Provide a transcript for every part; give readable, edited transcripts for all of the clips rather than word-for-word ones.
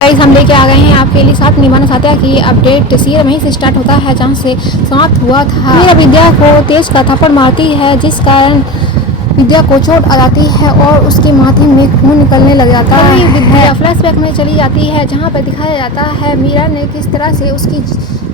Guys हम लेके आ गए हैं आपके लिए साथ निभाना साथिया की अपडेट। सीरियल वहीं से स्टार्ट होता है जहां से समाप्त हुआ था। मीरा विद्या को तेज का थप्पड़ मारती है जिस कारण विद्या को चोट आ जाती है और उसके माथे में खून निकलने लग जाता है। विद्या फ्लैशबैक में चली जाती है जहां पर दिखाया जाता है मीरा ने किस तरह से उसकी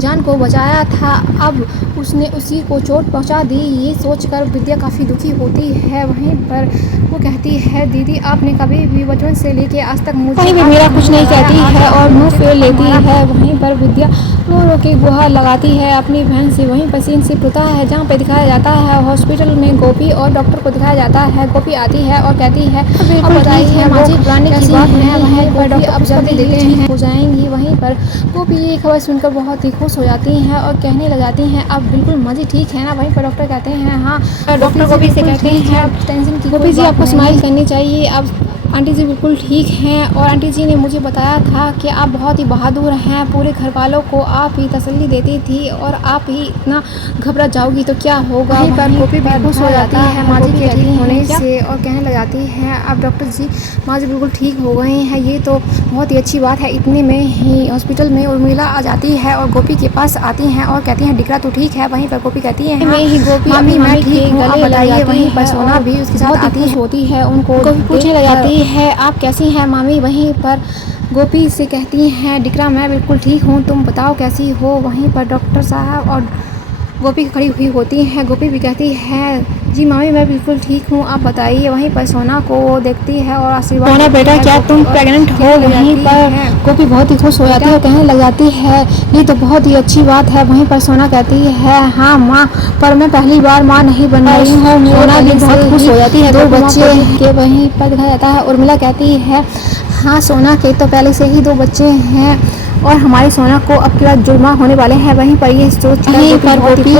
जान को बचाया था। अब उसने उसी को चोट पहुंचा दी। ये सोचकर विद्या काफ़ी दुखी होती है। वहीं पर वो कहती है दीदी आपने कभी भी बचपन से लेके आज तक मुझे कहीं भी मीरा कुछ नहीं कहती है और मुंह फेर लेती है। वहीं पर विद्या रो रो के गुहार लगाती है अपनी बहन से। वहीं पर सीन शिफ्ट होता है जहाँ पे दिखाया जाता है हॉस्पिटल में गोपी और डॉक्टर को दिखाया जाता है। गोपी आती है और कहती है अब बताइए माँ जी घबराने की बात नहीं है पर डॉक्टर अब जल्दी देते हैं हो जाएंगी। वहीं पर गोपी ये खबर सुनकर बहुत ही खुश हो जाती हैं और कहने लग जाती हैं अब बिल्कुल माँ जी ठीक है ना। वहीं पर डॉक्टर कहते हैं हाँ। डॉक्टर गोपी से कहते हैं टेंशन की गोपी जी आपको स्माइल करनी चाहिए। अब आंटी जी बिल्कुल ठीक हैं और आंटी जी ने मुझे बताया था कि आप बहुत ही बहादुर हैं। पूरे घर वालों को आप ही तसल्ली देती थी और आप ही इतना घबरा जाओगी तो क्या होगा। वहीं पर गोपी भी खुश हो जाती है माँ जी के ठीक होने से और कहने लग जाती है अब डॉक्टर जी माँ जी बिल्कुल ठीक हो गए हैं। ये तो बहुत ही अच्छी बात है। इतने में ही हॉस्पिटल में उर्मिला आ जाती है और गोपी के पास आती हैं और कहती हैं डिकरा तो ठीक है। वहीं पर गोपी कहती है हाँ गोपी मामी मैं ठीक हूँ आप बताइए। वहीं पर सोना भी उसके साथ आती होती है उनको पूछने लग जाती है आप कैसी हैं मामी। वहीं पर गोपी से कहती हैं डिकरा मैं बिल्कुल ठीक हूँ तुम बताओ कैसी हो। वहीं पर डॉक्टर साहब और गोपी खड़ी हुई होती हैं। गोपी भी कहती है जी मामी मैं बिल्कुल ठीक हूँ आप बताइए। वहीं पर सोना को वो देखती है और आशीर्वाद सोना बेटा क्या तुम प्रेग्नेंट हो। वहीं पर गोपी बहुत ही खुश हो जाती है कहने लग जाती है ये तो बहुत ही अच्छी बात है। वहीं पर सोना कहती है हाँ माँ पर मैं पहली बार माँ नहीं बन रही हूँ। सोना भी बहुत खुश हो जाती है दो बच्चे के। वहीं पर दिखाया जाता है उर्मिला कहती है हाँ सोना के तो पहले से ही दो बच्चे हैं और हमारी सोना को अब क्या जुर्मा होने वाले हैं। वहीं पर ये सोच कर गोपी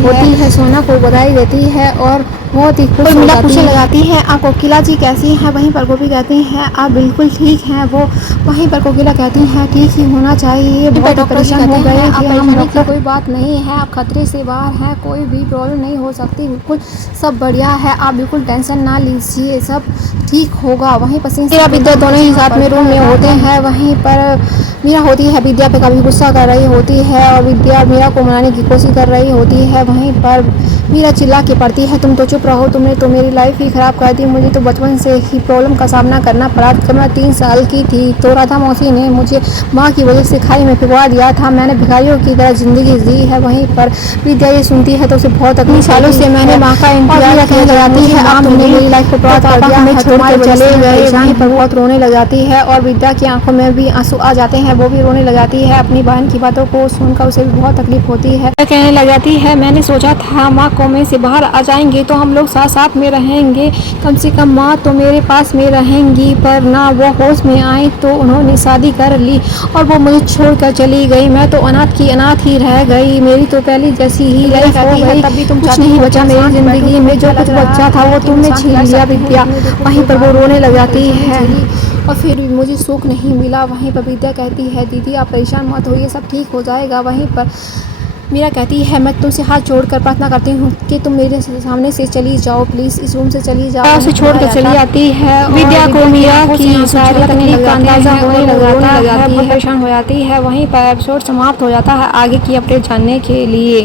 होती है सोना को बधाई देती है और बहुत ही खुश हो जाती है। लगाती है आप कोकिला जी कैसी हैं। वहीं पर गोपी कहती हैं आप बिल्कुल ठीक हैं। वो वहीं पर कोकिला कहती हैं ठीक ही होना चाहिए बहुत परेशान हो गए हैं। परेशानी की कोई बात नहीं है आप खतरे से बाहर हैं कोई भी प्रॉब्लम नहीं हो सकती बिल्कुल सब बढ़िया है आप बिल्कुल टेंशन ना लीजिए सब ठीक होगा। वहीं पर मीरा विद्या दोनों ही साथ में रूम में होते हैं। वहीं पर मीरा होती है विद्या पे काफ़ी गुस्सा कर रही होती है और विद्या मीरा को मनाने की कोशिश कर रही होती है। वहीं पर मीरा चिल्ला के पड़ती है तुम तो चुप रहो तुमने तो मेरी लाइफ ही ख़राब कर दी। मुझे तो बचपन से ही प्रॉब्लम का सामना करना पड़ा। जब मैं 3 साल की थी तो राधा मौसी ने मुझे माँ की वजह से खाई में फिरवा दिया था। मैंने भिखारियों की तरह ज़िंदगी जी है। वहीं पर विद्या ये सुनती है तो उसे बहुत तकलीफ सालों से मैंने माँ का इंतजार कहने लग जाती है आप तुमने मेरी लाइफ को बर्बाद कर दिया हमें छोड़ कर चले गए। वहीं पर बहुत रोने लग जाती है और विद्या की आंखों में भी आंसू आ जाते हैं वो भी रोने लग जाती है। अपनी बहन की बातों को सुनकर उसे भी बहुत तकलीफ होती है। कहने लग जाती है मैंने सोचा था माँ कोमे से बाहर आ जाएंगे तो हम लोग साथ साथ में रहेंगे कम से कम माँ तो मेरे पास में रहेंगी पर ना वो होश में आई तो उन्होंने शादी कर ली और वो मुझे छोड़कर चली गई। मैं तो अनाथ की अनाथ ही रह गई। मेरी तो पहली जैसी ही लाइफ हो गई। तभी तुम कुछ नहीं बचा मेरी जिंदगी में जो कुछ बच्चा था वो तुमने छीन लिया विद्या। वहीं पर वो रोने लग जाती है और फिर भी मुझे सुख नहीं मिला। वहीं पर विद्या कहती है दीदी आप परेशान मत हो ये सब ठीक हो जाएगा। वहीं पर मीरा कहती है मैं तुमसे हाथ जोड़कर प्रार्थना करती हूँ कि तुम मेरे सामने से चली जाओ प्लीज़ इस रूम से चली जाओ। उसे छोड़कर चली जाती है विद्या को मीरा की सारी तकलीफ का अंदाजा होने लग जाता है परेशान हो जाती है। वहीं पर एपिसोड समाप्त हो जाता है। आगे की अपडेट जानने के लिए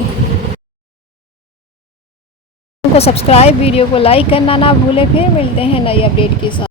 उनको सब्सक्राइब वीडियो को लाइक करना ना भूले। फिर मिलते हैं नई अपडेट के साथ।